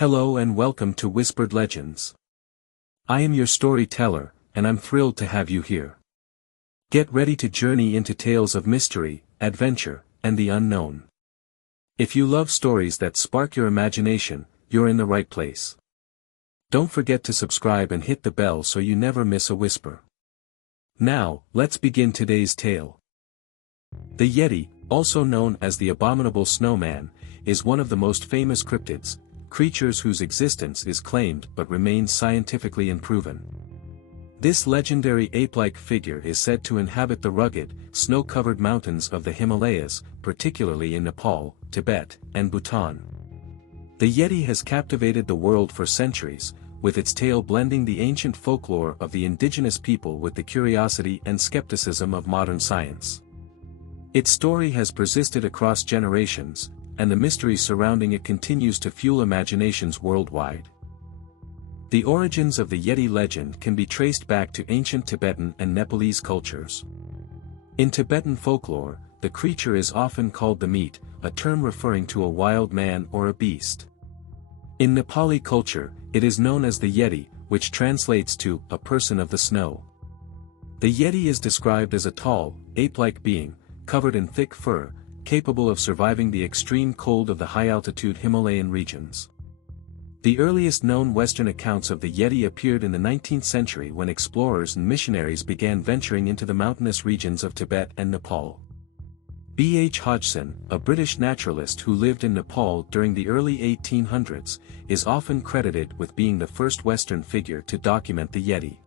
Hello and welcome to Whispered Legends. I am your storyteller, and I'm thrilled to have you here. Get ready to journey into tales of mystery, adventure, and the unknown. If you love stories that spark your imagination, you're in the right place. Don't forget to subscribe and hit the bell so you never miss a whisper. Now, let's begin today's tale. The Yeti, also known as the Abominable Snowman, is one of the most famous cryptids, creatures whose existence is claimed but remains scientifically unproven. This legendary ape-like figure is said to inhabit the rugged, snow-covered mountains of the Himalayas, particularly in Nepal, Tibet, and Bhutan. The Yeti has captivated the world for centuries, with its tale blending the ancient folklore of the indigenous people with the curiosity and skepticism of modern science. Its story has persisted across generations, and the mystery surrounding it continues to fuel imaginations worldwide. The origins of the Yeti legend can be traced back to ancient Tibetan and Nepalese cultures. In Tibetan folklore, the creature is often called the meat, a term referring to a wild man or a beast. In Nepali culture, it is known as the Yeti, which translates to a person of the snow. The Yeti is described as a tall, ape-like being, covered in thick fur, capable of surviving the extreme cold of the high-altitude Himalayan regions. The earliest known Western accounts of the Yeti appeared in the 19th century when explorers and missionaries began venturing into the mountainous regions of Tibet and Nepal. B. H. Hodgson, a British naturalist who lived in Nepal during the early 1800s, is often credited with being the first Western figure to document the Yeti.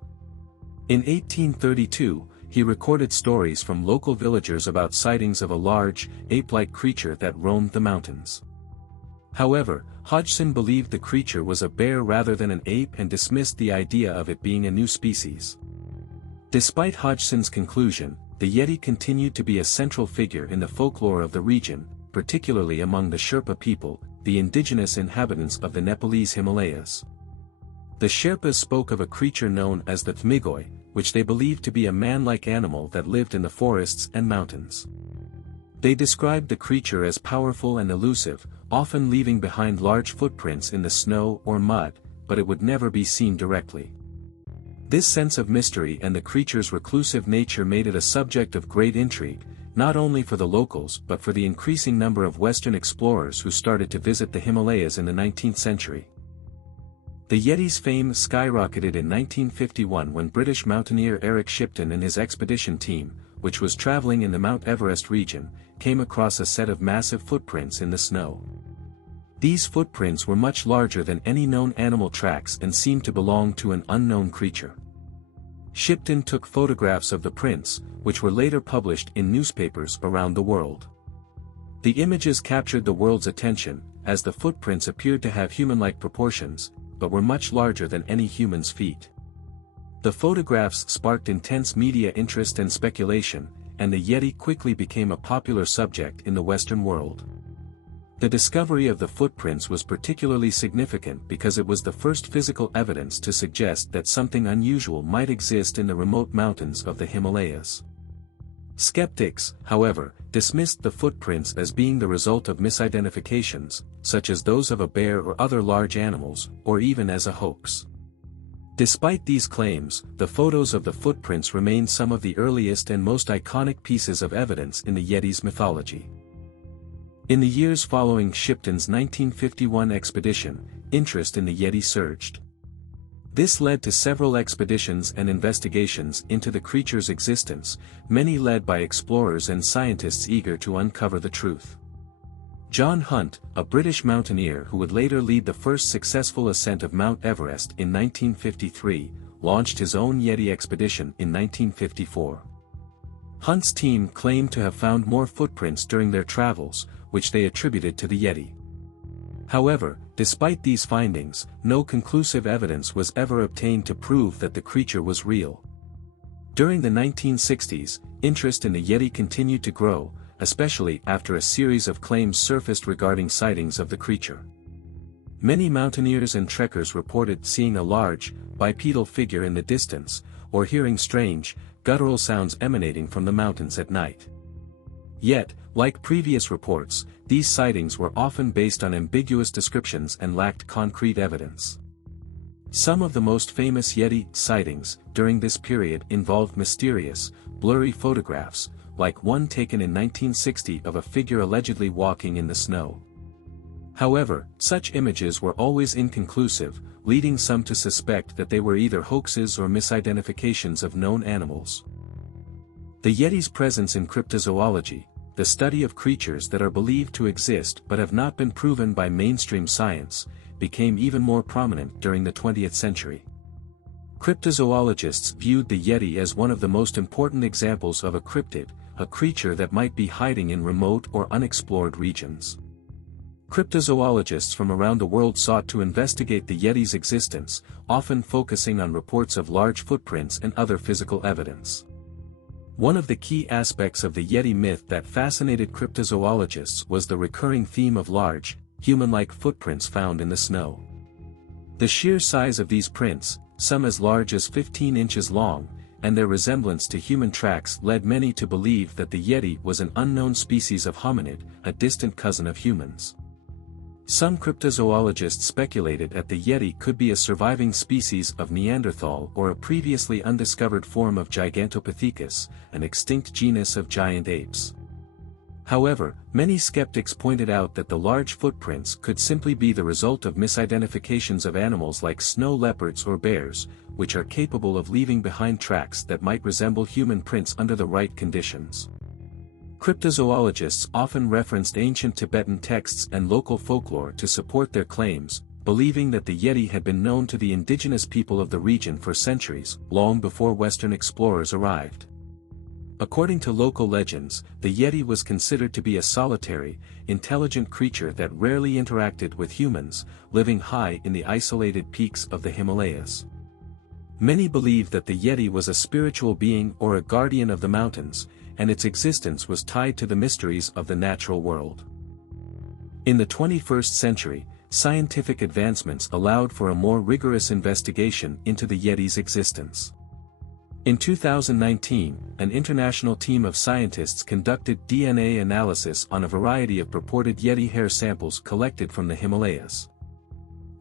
In 1832, he recorded stories from local villagers about sightings of a large, ape-like creature that roamed the mountains. However, Hodgson believed the creature was a bear rather than an ape and dismissed the idea of it being a new species. Despite Hodgson's conclusion, the Yeti continued to be a central figure in the folklore of the region, particularly among the Sherpa people, the indigenous inhabitants of the Nepalese Himalayas. The Sherpas spoke of a creature known as the Thmigoi, which they believed to be a man-like animal that lived in the forests and mountains. They described the creature as powerful and elusive, often leaving behind large footprints in the snow or mud, but it would never be seen directly. This sense of mystery and the creature's reclusive nature made it a subject of great intrigue, not only for the locals but for the increasing number of Western explorers who started to visit the Himalayas in the 19th century. The Yeti's fame skyrocketed in 1951 when British mountaineer Eric Shipton and his expedition team, which was traveling in the Mount Everest region, came across a set of massive footprints in the snow. These footprints were much larger than any known animal tracks and seemed to belong to an unknown creature. Shipton took photographs of the prints, which were later published in newspapers around the world. The images captured the world's attention, as the footprints appeared to have human-like proportions, but were much larger than any human's feet. The photographs sparked intense media interest and speculation, and the Yeti quickly became a popular subject in the Western world. The discovery of the footprints was particularly significant because it was the first physical evidence to suggest that something unusual might exist in the remote mountains of the Himalayas. Skeptics, however, dismissed the footprints as being the result of misidentifications, such as those of a bear or other large animals, or even as a hoax. Despite these claims, the photos of the footprints remain some of the earliest and most iconic pieces of evidence in the Yeti's mythology. In the years following Shipton's 1951 expedition, interest in the Yeti surged. This led to several expeditions and investigations into the creature's existence, many led by explorers and scientists eager to uncover the truth. John Hunt, a British mountaineer who would later lead the first successful ascent of Mount Everest in 1953, launched his own Yeti expedition in 1954. Hunt's team claimed to have found more footprints during their travels, which they attributed to the Yeti. However, despite these findings, no conclusive evidence was ever obtained to prove that the creature was real. During the 1960s, interest in the Yeti continued to grow, especially after a series of claims surfaced regarding sightings of the creature. Many mountaineers and trekkers reported seeing a large, bipedal figure in the distance, or hearing strange, guttural sounds emanating from the mountains at night. Yet, like previous reports, these sightings were often based on ambiguous descriptions and lacked concrete evidence. Some of the most famous Yeti sightings during this period involved mysterious, blurry photographs, like one taken in 1960 of a figure allegedly walking in the snow. However, such images were always inconclusive, leading some to suspect that they were either hoaxes or misidentifications of known animals. The Yeti's presence in cryptozoology, the study of creatures that are believed to exist but have not been proven by mainstream science, became even more prominent during the 20th century. Cryptozoologists viewed the Yeti as one of the most important examples of a cryptid, a creature that might be hiding in remote or unexplored regions. Cryptozoologists from around the world sought to investigate the Yeti's existence, often focusing on reports of large footprints and other physical evidence. One of the key aspects of the Yeti myth that fascinated cryptozoologists was the recurring theme of large, human-like footprints found in the snow. The sheer size of these prints, some as large as 15 inches long, and their resemblance to human tracks led many to believe that the Yeti was an unknown species of hominid, a distant cousin of humans. Some cryptozoologists speculated that the Yeti could be a surviving species of Neanderthal or a previously undiscovered form of Gigantopithecus, an extinct genus of giant apes. However, many skeptics pointed out that the large footprints could simply be the result of misidentifications of animals like snow leopards or bears, which are capable of leaving behind tracks that might resemble human prints under the right conditions. Cryptozoologists often referenced ancient Tibetan texts and local folklore to support their claims, believing that the Yeti had been known to the indigenous people of the region for centuries, long before Western explorers arrived. According to local legends, the Yeti was considered to be a solitary, intelligent creature that rarely interacted with humans, living high in the isolated peaks of the Himalayas. Many believe that the Yeti was a spiritual being or a guardian of the mountains, and its existence was tied to the mysteries of the natural world. In the 21st century, scientific advancements allowed for a more rigorous investigation into the Yeti's existence. In 2019, an international team of scientists conducted DNA analysis on a variety of purported Yeti hair samples collected from the Himalayas.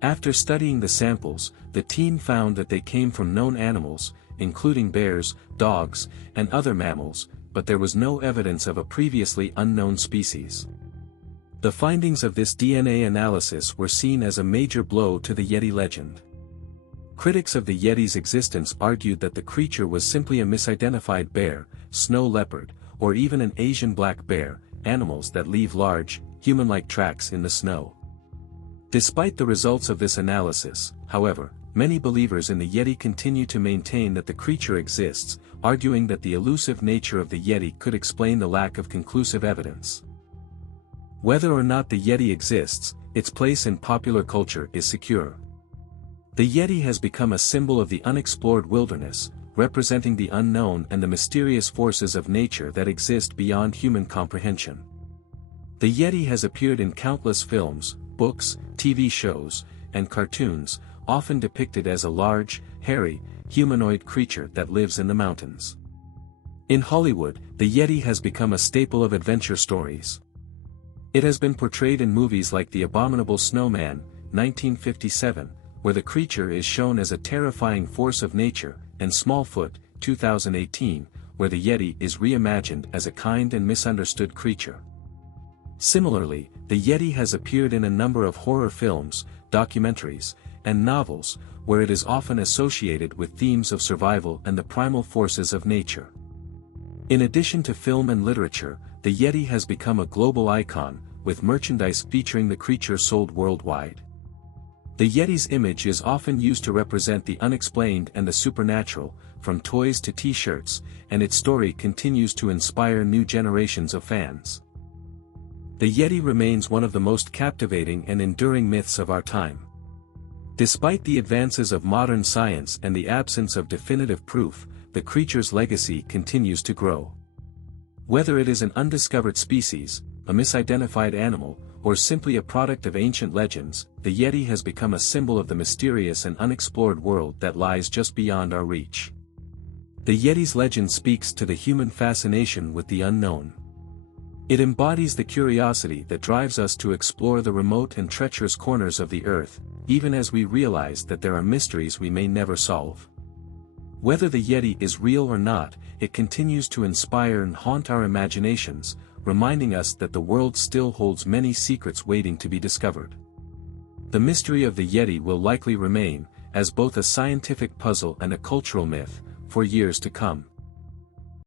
After studying the samples, the team found that they came from known animals, including bears, dogs, and other mammals, but there was no evidence of a previously unknown species. The findings of this DNA analysis were seen as a major blow to the Yeti legend. Critics of the Yeti's existence argued that the creature was simply a misidentified bear, snow leopard, or even an Asian black bear, animals that leave large, human-like tracks in the snow. Despite the results of this analysis, however, many believers in the Yeti continue to maintain that the creature exists, arguing that the elusive nature of the Yeti could explain the lack of conclusive evidence. Whether or not the Yeti exists, its place in popular culture is secure. The Yeti has become a symbol of the unexplored wilderness, representing the unknown and the mysterious forces of nature that exist beyond human comprehension. The Yeti has appeared in countless films, books, TV shows, and cartoons, often depicted as a large, hairy, humanoid creature that lives in the mountains. In Hollywood, the Yeti has become a staple of adventure stories. It has been portrayed in movies like The Abominable Snowman, 1957, where the creature is shown as a terrifying force of nature, and Smallfoot, 2018, where the Yeti is reimagined as a kind and misunderstood creature. Similarly, the Yeti has appeared in a number of horror films, documentaries, and novels, where it is often associated with themes of survival and the primal forces of nature. In addition to film and literature, the Yeti has become a global icon, with merchandise featuring the creature sold worldwide. The Yeti's image is often used to represent the unexplained and the supernatural, from toys to t-shirts, and its story continues to inspire new generations of fans. The Yeti remains one of the most captivating and enduring myths of our time. Despite the advances of modern science and the absence of definitive proof, the creature's legacy continues to grow. Whether it is an undiscovered species, a misidentified animal, or simply a product of ancient legends, the Yeti has become a symbol of the mysterious and unexplored world that lies just beyond our reach. The Yeti's legend speaks to the human fascination with the unknown. It embodies the curiosity that drives us to explore the remote and treacherous corners of the earth, even as we realize that there are mysteries we may never solve. Whether the Yeti is real or not, it continues to inspire and haunt our imaginations, reminding us that the world still holds many secrets waiting to be discovered. The mystery of the Yeti will likely remain, as both a scientific puzzle and a cultural myth, for years to come.